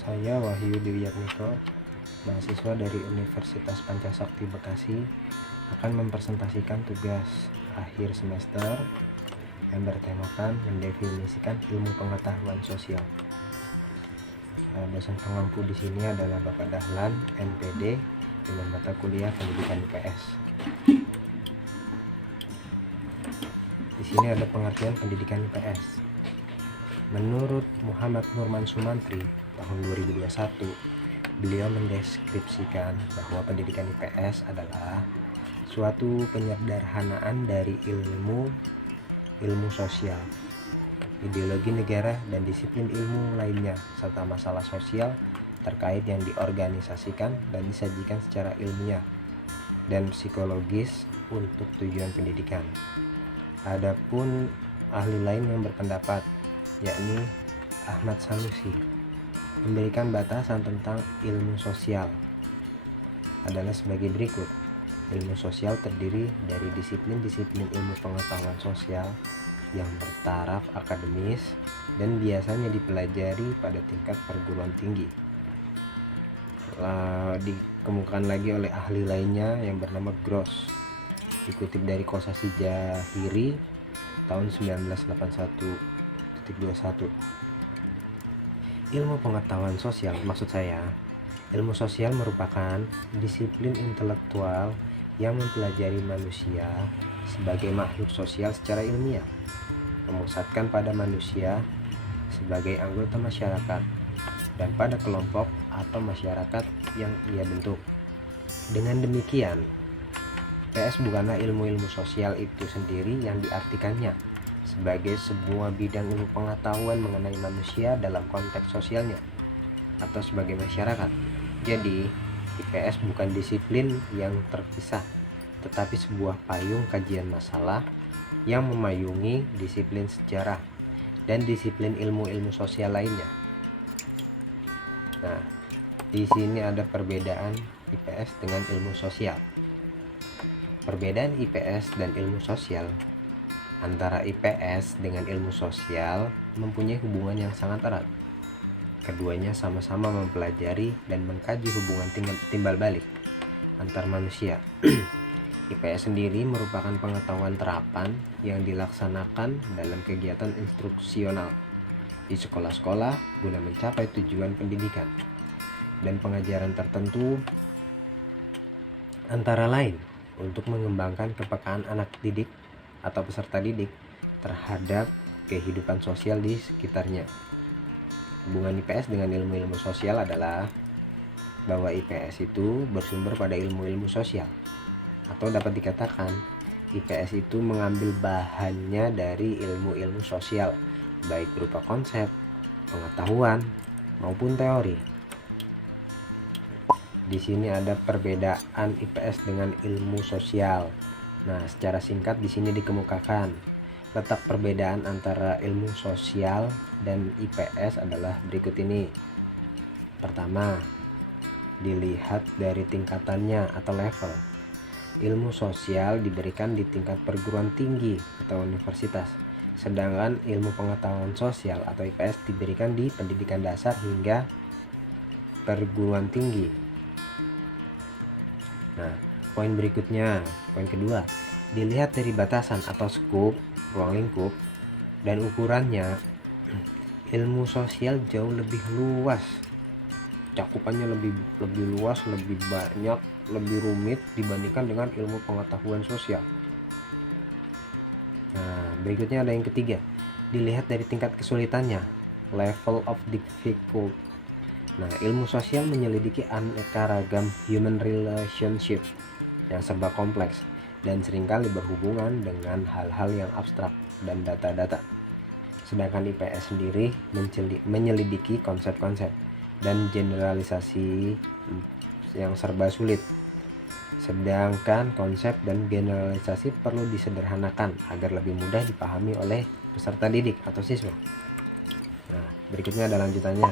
Saya Wahyu Diwyarniko, mahasiswa dari Universitas Pancasakti Bekasi, akan mempresentasikan tugas akhir semester yang bertemakan mendefinisikan ilmu pengetahuan sosial. Dosen pengampu di sini adalah Bapak Dahlan, MPD, dengan mata kuliah Pendidikan IPS. Di sini ada pengertian pendidikan IPS. Menurut Muhammad Nurman Sumantri, tahun 2021, beliau mendeskripsikan bahwa pendidikan IPS adalah suatu penyederhanaan dari ilmu sosial, ideologi negara, dan disiplin ilmu lainnya, serta masalah sosial terkait yang diorganisasikan dan disajikan secara ilmiah dan psikologis untuk tujuan pendidikan. Adapun ahli lain yang berpendapat, yakni Ahmad Sanusi, memberikan batasan tentang ilmu sosial adalah sebagai berikut. Ilmu sosial terdiri dari disiplin-disiplin ilmu pengetahuan sosial yang bertaraf akademis dan biasanya dipelajari pada tingkat perguruan tinggi. Dikemukakan lagi oleh ahli lainnya yang bernama Gross, dikutip dari Kosasi Jahiri tahun 1981.21. Ilmu pengetahuan sosial, maksud saya, ilmu sosial merupakan disiplin intelektual yang mempelajari manusia sebagai makhluk sosial secara ilmiah, memusatkan pada manusia sebagai anggota masyarakat dan pada kelompok atau masyarakat yang ia bentuk. Dengan demikian, IPS bukanlah ilmu-ilmu sosial itu sendiri yang diartikannya sebagai sebuah bidang ilmu pengetahuan mengenai manusia dalam konteks sosialnya atau sebagai masyarakat. Jadi, IPS bukan disiplin yang terpisah, tetapi sebuah payung kajian masalah yang memayungi disiplin sejarah dan disiplin ilmu-ilmu sosial lainnya. Nah, di sini ada perbedaan IPS dengan ilmu sosial. Perbedaan IPS dan ilmu sosial antara IPS dengan ilmu sosial mempunyai hubungan yang sangat erat. Keduanya sama-sama mempelajari dan mengkaji hubungan timbal balik antar manusia. IPS sendiri merupakan pengetahuan terapan yang dilaksanakan dalam kegiatan instruksional di sekolah-sekolah guna mencapai tujuan pendidikan dan pengajaran tertentu, antara lain untuk mengembangkan kepekaan anak didik atau peserta didik terhadap kehidupan sosial di sekitarnya. Hubungan IPS dengan ilmu-ilmu sosial adalah bahwa IPS itu bersumber pada ilmu-ilmu sosial, atau dapat dikatakan IPS itu mengambil bahannya dari ilmu-ilmu sosial, baik berupa konsep, pengetahuan, maupun teori. Di sini ada perbedaan IPS dengan ilmu sosial. Nah, secara singkat di sini dikemukakan letak perbedaan antara ilmu sosial dan IPS adalah berikut ini. Pertama, dilihat dari tingkatannya atau level. Ilmu sosial diberikan di tingkat perguruan tinggi atau universitas, sedangkan ilmu pengetahuan sosial atau IPS diberikan di pendidikan dasar hingga perguruan tinggi. Nah, poin berikutnya, poin kedua, dilihat dari batasan atau skup, ruang lingkup, dan ukurannya. Ilmu sosial jauh lebih luas, cakupannya lebih luas, lebih banyak, lebih rumit dibandingkan dengan ilmu pengetahuan sosial. Nah, berikutnya ada yang ketiga, dilihat dari tingkat kesulitannya, level of difficult. Nah, ilmu sosial menyelidiki aneka ragam human relationship yang serba kompleks dan seringkali berhubungan dengan hal-hal yang abstrak dan data-data. Sedangkan IPS sendiri menyelidiki konsep-konsep dan generalisasi yang serba sulit. Sedangkan konsep dan generalisasi perlu disederhanakan agar lebih mudah dipahami oleh peserta didik atau siswa. Nah, berikutnya ada lanjutannya.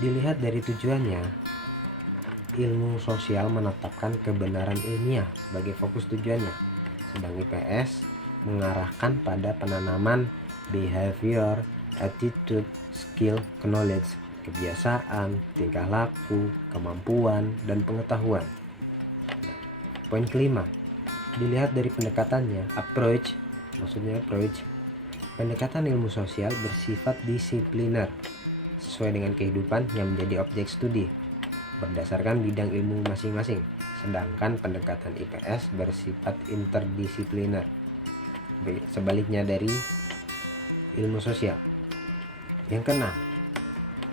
Dilihat dari tujuannya, ilmu sosial menetapkan kebenaran ilmiah sebagai fokus tujuannya, sedang IPS mengarahkan pada penanaman behavior attitude, skill, knowledge, kebiasaan, tingkah laku, kemampuan, dan pengetahuan. Poin kelima, dilihat dari pendekatannya, approach. Pendekatan ilmu sosial bersifat disipliner, sesuai dengan kehidupan yang menjadi objek studi, berdasarkan bidang ilmu masing-masing. Sedangkan pendekatan IPS bersifat interdisipliner, sebaliknya dari ilmu sosial. Yang keenam,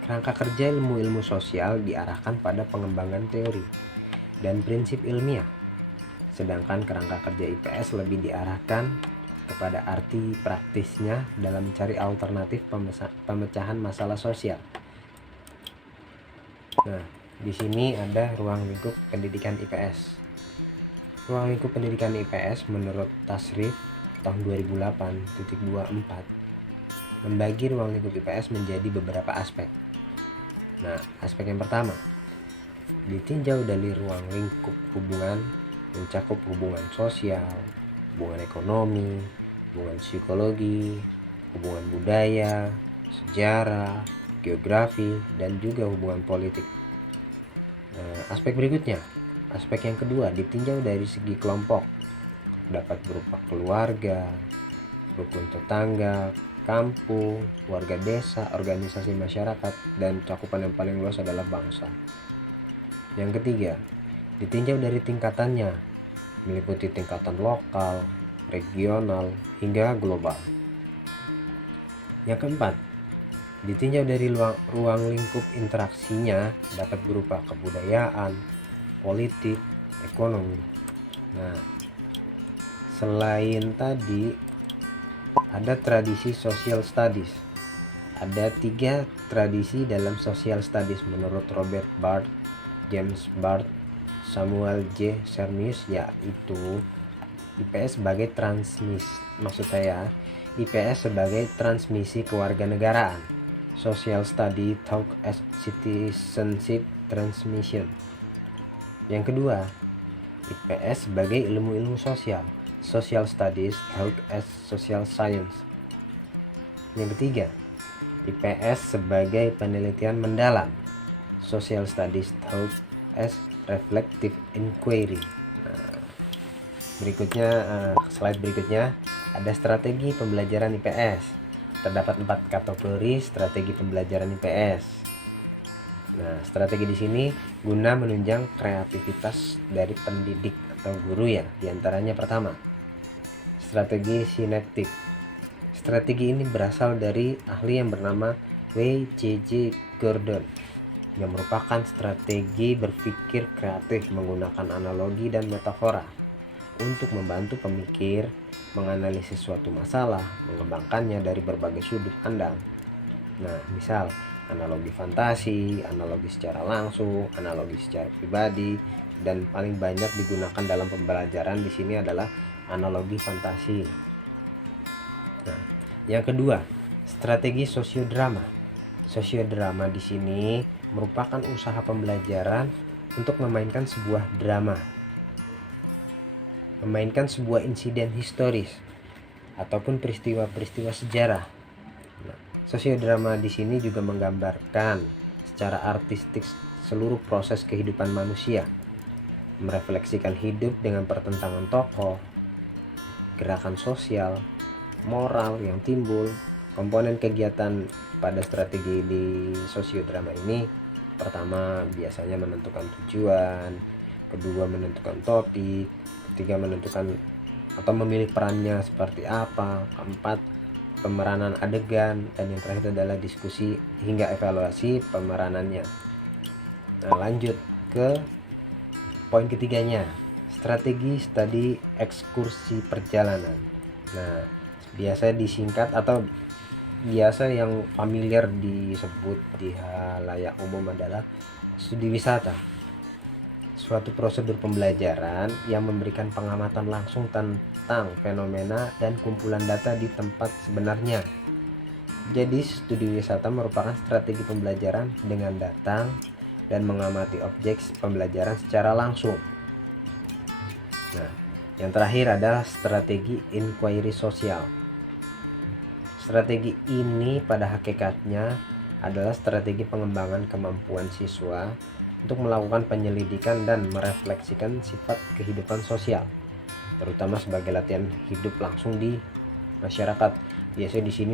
kerangka kerja ilmu sosial diarahkan pada pengembangan teori dan prinsip ilmiah, sedangkan kerangka kerja IPS lebih diarahkan kepada arti praktisnya dalam mencari alternatif pemecahan masalah sosial. Nah, di sini ada ruang lingkup pendidikan IPS. Ruang lingkup pendidikan IPS menurut Tasrif tahun 2008.24 membagi ruang lingkup IPS menjadi beberapa aspek. Nah, aspek yang pertama, ditinjau dari ruang lingkup hubungan, mencakup hubungan sosial, hubungan ekonomi, hubungan psikologi, hubungan budaya, sejarah, geografi, dan juga hubungan politik. Aspek berikutnya, aspek yang kedua, ditinjau dari segi kelompok, dapat berupa keluarga, rukun tetangga, kampung, warga desa, organisasi masyarakat, dan cakupan yang paling luas adalah bangsa. Yang ketiga, ditinjau dari tingkatannya, meliputi tingkatan lokal, regional, hingga global. Yang keempat, ditinjau dari ruang lingkup interaksinya, dapat berupa kebudayaan, politik, ekonomi. Nah, selain tadi ada tradisi social studies. Ada 3 tradisi dalam social studies menurut Robert Bard, James Bard, Samuel J. Sernius, yaitu IPS sebagai IPS sebagai transmisi kewarganegaraan, social study taught as citizenship transmission. Yang kedua, IPS sebagai ilmu-ilmu sosial, social studies taught as social science. Yang ketiga, IPS sebagai penelitian mendalam, social studies taught as reflective inquiry. Slide berikutnya ada strategi pembelajaran IPS. Terdapat 4 kategori strategi pembelajaran IPS. Nah, strategi di sini guna menunjang kreativitas dari pendidik atau guru ya. Di antaranya pertama, strategi sinektik. Strategi ini berasal dari ahli yang bernama W.J.J. Gordon, yang merupakan strategi berpikir kreatif menggunakan analogi dan metafora untuk membantu pemikir menganalisis suatu masalah, mengembangkannya dari berbagai sudut pandang. Nah, misal analogi fantasi, analogi secara langsung, analogi secara pribadi, dan paling banyak digunakan dalam pembelajaran di sini adalah analogi fantasi. Nah, yang kedua, strategi sosiodrama. Sosiodrama di sini merupakan usaha pembelajaran untuk memainkan sebuah drama, memainkan sebuah insiden historis ataupun peristiwa-peristiwa sejarah. Nah, sosiodrama di sini juga menggambarkan secara artistik seluruh proses kehidupan manusia, merefleksikan hidup dengan pertentangan tokoh, gerakan sosial, moral yang timbul. Komponen kegiatan pada strategi di sosiodrama ini, pertama biasanya menentukan tujuan, kedua menentukan topik, ketiga menentukan atau memilih perannya seperti apa, keempat pemeranan adegan, dan yang terakhir adalah diskusi hingga evaluasi pemeranannya. Nah, lanjut ke poin ketiganya, strategi studi ekskursi perjalanan. Nah, biasa disingkat atau biasa yang familiar disebut di halayak umum adalah studi wisata. Suatu prosedur pembelajaran yang memberikan pengamatan langsung tentang fenomena dan kumpulan data di tempat sebenarnya. Jadi, studi wisata merupakan strategi pembelajaran dengan datang dan mengamati objek pembelajaran secara langsung. Nah, yang terakhir adalah strategi inquiry sosial. Strategi ini pada hakikatnya adalah strategi pengembangan kemampuan siswa untuk melakukan penyelidikan dan merefleksikan sifat kehidupan sosial, terutama sebagai latihan hidup langsung di masyarakat. Biasanya di sini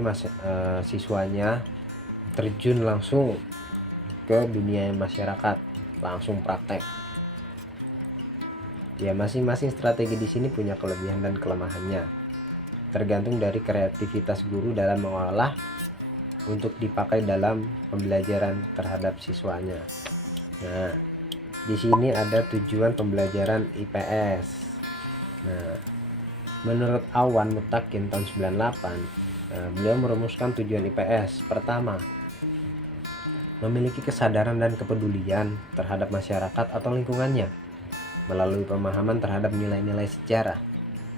siswanya terjun langsung ke dunia masyarakat, langsung praktek. Ya, masing-masing strategi di sini punya kelebihan dan kelemahannya, tergantung dari kreativitas guru dalam mengolah untuk dipakai dalam pembelajaran terhadap siswanya. Nah, di sini ada tujuan pembelajaran IPS. Nah, menurut Awan Mutakin tahun 98, beliau merumuskan tujuan IPS. Pertama, memiliki kesadaran dan kepedulian terhadap masyarakat atau lingkungannya melalui pemahaman terhadap nilai-nilai sejarah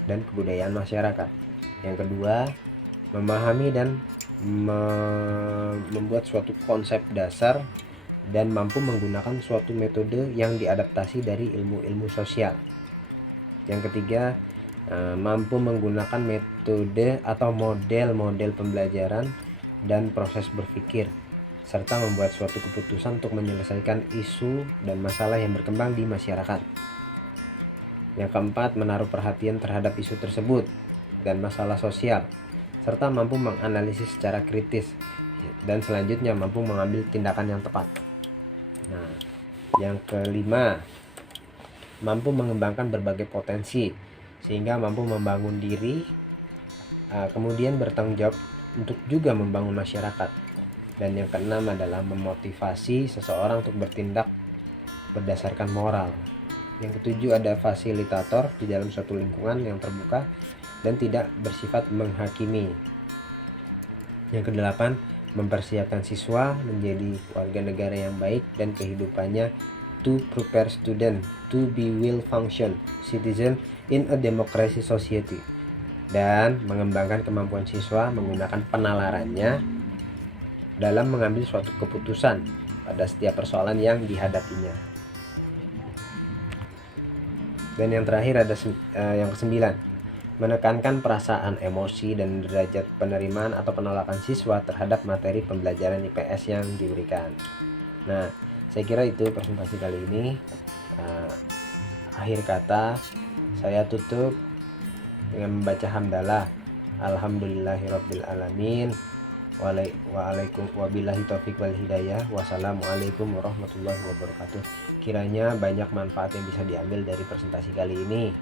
dan kebudayaan masyarakat. Yang kedua, memahami dan membuat suatu konsep dasar dan mampu menggunakan suatu metode yang diadaptasi dari ilmu-ilmu sosial. Yang ketiga, mampu menggunakan metode atau model-model pembelajaran dan proses berpikir, serta membuat suatu keputusan untuk menyelesaikan isu dan masalah yang berkembang di masyarakat. Yang keempat, menaruh perhatian terhadap isu tersebut dan masalah sosial, serta mampu menganalisis secara kritis, dan selanjutnya mampu mengambil tindakan yang tepat. Nah, yang kelima, mampu mengembangkan berbagai potensi sehingga mampu membangun diri, kemudian bertanggung jawab untuk juga membangun masyarakat. Dan yang keenam adalah memotivasi seseorang untuk bertindak berdasarkan moral. Yang ketujuh, ada fasilitator di dalam suatu lingkungan yang terbuka dan tidak bersifat menghakimi. Yang kedelapan, mempersiapkan siswa menjadi warga negara yang baik dan kehidupannya, to prepare student to be well function citizen in a democracy society, dan mengembangkan kemampuan siswa menggunakan penalarannya dalam mengambil suatu keputusan pada setiap persoalan yang dihadapinya. Dan yang terakhir ada yang kesembilan, menekankan perasaan, emosi, dan derajat penerimaan atau penolakan siswa terhadap materi pembelajaran IPS yang diberikan. Nah, saya kira itu presentasi kali ini. Akhir kata, saya tutup dengan membaca hamdalah. Alhamdulillahirabbil Waalaikum wabillahi taufik wal hidayah. Wassalamualaikum warahmatullahi wabarakatuh. Kiranya banyak manfaat yang bisa diambil dari presentasi kali ini.